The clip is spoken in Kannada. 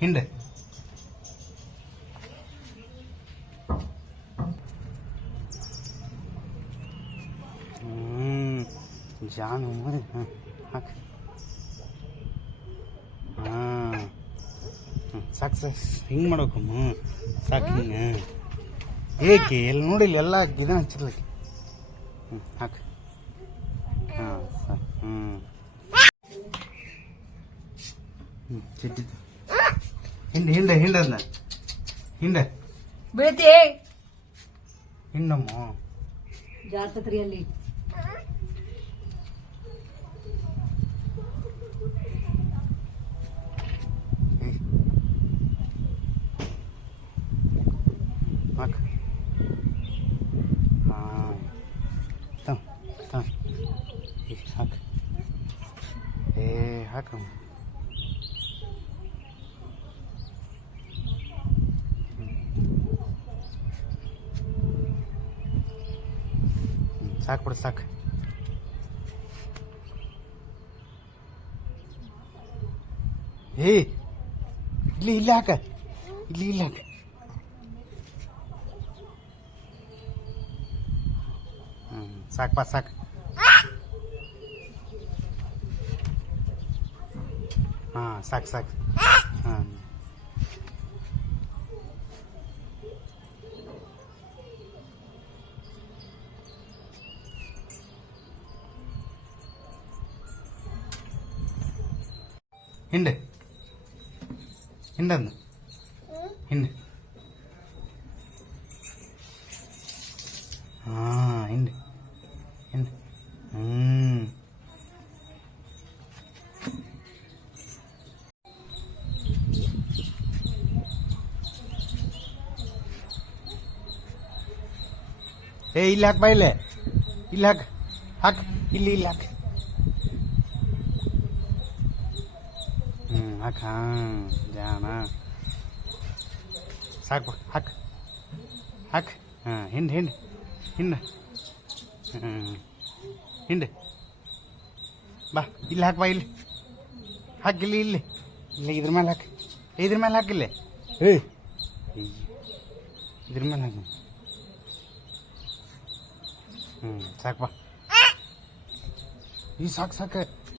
ಹಿಂಡೆ ಜಾನು ಹಾಕ ಹಾಂ ಸಾಕು ಸಾಕು ಹಿಂಗೆ ಮಾಡ್ಬೇಕಮ್ಮ ಸಾಕು ಹಿಂಗೆ ಏಕೆ ಎಲ್ಲಿ ನೋಡಿಲ್ಲ ಎಲ್ಲ ಇದನ್ನ ಹಚ್ಚಿರ್ಲಿಕ್ಕೆ ಹಾಕ ಹಾಂ ಸಾಕು ಚಿಟ್ಟಿದ್ದು ಹಿಂಡೆ ಹಿಂಡೆ ಹಿಂಡದ್ನ ಹಿಂಡೆ ಬೀಳ್ತಿ ಹಿಂಡಮ್ಮ ಜಾತತ್ರಿಯಲ್ಲಿ ಹಾಕ ಹಾಂ ಹಾಕ ಏ ಹಾಕಮ್ಮ ಸಾಕು ಬಿಡು ಸಾಕು ಏ ಇಲ್ಲಿ ಇಲ್ಲಿ ಹಾಕ ಇಲ್ಲಿ ಇಲ್ಲಿ ಹಾಕ ಸಾಕಪ್ಪ ಸಾಕು ಹಾಂ ಸಾಕು ಸಾಕು ಹಾಂ ಹಿಂಡೆ ಹಿಂಡಂದು ಹಿಂಡೆ ಹಾಂ ಹಿಂಡೆ ಹಿಂಡೆ ಏ ಇಲ್ಲಿ ಹಾಕ್ ಬಾ ಇಲ್ಲೇ ಇಲ್ಲಿ ಹಾಕ್ ಹಾಕ್ ಇಲ್ಲಿ ಇಲ್ಲಿ ಹಾಕ್ ಹಾಕ್ ಹಾಂ ಜಾನ ಸಾಕು ಹಾಕ್ ಹಾಕ್ ಹಾಂ ಹಿಂಡೆ ಹಿಂಡೆ ಹಿಂಡೆ ಹಿಂಡೆ ಬಾ ಇಲ್ಲಿ ಹಾಕ್ ಬಾ ಇಲ್ಲಿ ಹಾಕ್ ಇಲ್ಲಿ ಇಲ್ಲಿ ಇಲ್ಲ ಇದ್ರ ಮೇಲೆ ಹಾಕಿ ಇದ್ರ ಮೇಲೆ ಹಾಕಿಲ್ಲ ಏ ಇದ್ರ ಮೇಲೆ ಹಾಕಿ ಸಾಕು ಬಾ ಈ ಸಾಕು ಸಾಕು